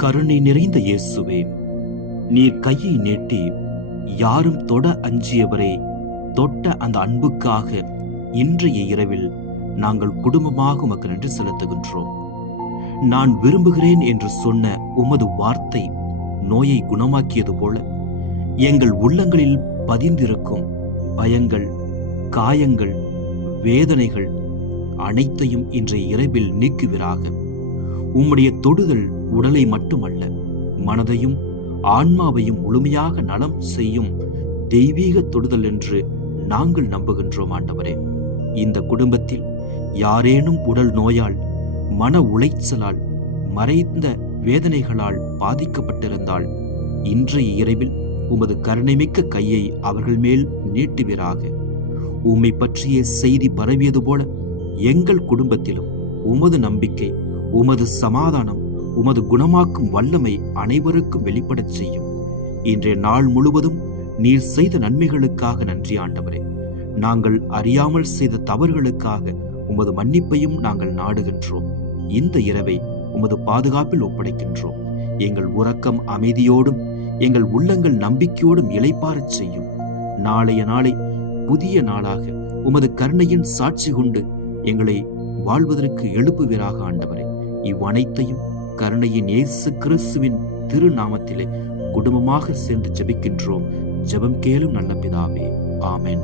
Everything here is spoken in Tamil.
கருணை நிறைந்த இயேசுவே, நீர் கையை நீட்டி யாரும் தொட அஞ்சியவரை தொட்ட அந்த அன்புக்காக இன்றைய இரவில் நாங்கள் குடும்பமாக உமக்கு நன்றி செலுத்துகின்றோம். நான் விரும்புகிறேன் என்று சொன்ன உமது வார்த்தை நோயை குணமாக்கியது போல எங்கள் உள்ளங்களில் பதிந்திருக்கும் பயங்கள், காயங்கள், வேதனைகள் அனைத்தையும் இன்றைய இரவில் நீக்குவீராக. உம்முடைய தொடுதல் உடலை மட்டுமல்ல, மனதையும் ஆன்மாவையும் முழுமையாக நலம் செய்யும் தெய்வீக தொடுதல் என்று நாங்கள் நம்புகின்றோம் ஆண்டவரே. இந்த குடும்பத்தில் யாரேனும் உடல் நோயால், மன உளைச்சலால், மறைந்த வேதனைகளால் பாதிக்கப்பட்டிருந்தால் இன்றைய இரவில் உமது கருணைமிக்க கையை அவர்கள் மேல் நீட்டுவீராக. உம்மை பற்றிய செய்தி பரவியது போல எங்கள் குடும்பத்திலும் உமது நம்பிக்கை, உமது சமாதானம், உமது குணமாக்கும் வல்லமை அனைவருக்கும் வெளிப்படச் செய்யும். இன்றைய நாள் முழுவதும் நீர் செய்த நன்மைகளுக்காக நன்றி ஆண்டவரே. நாங்கள் அறியாமல் செய்த தவறுகளுக்காக உமது மன்னிப்பையும் நாங்கள் நாடுகின்றோம். இந்த இரவை உமது பாதுகாப்பில் ஒப்படைக்கின்றோம். எங்கள் உறக்கம் அமைதியோடும் எங்கள் உள்ளங்கள் நம்பிக்கையோடும் இளைப்பாறச் செய்யும். நாளைய நாளை புதிய நாளாக உமது கருணையின் சாட்சி கொண்டு எங்களை வாழ்வதற்கு எழுப்புவீராக ஆண்டவரே. இவ்வனைத்தையும் கருணையின் இயேசு கிறிஸ்துவின் திருநாமத்திலே குடும்பமாக சென்று ஜெபிக்கின்றோம். ஜெபம் கேளும் நல்ல பிதாவே. ஆமென்.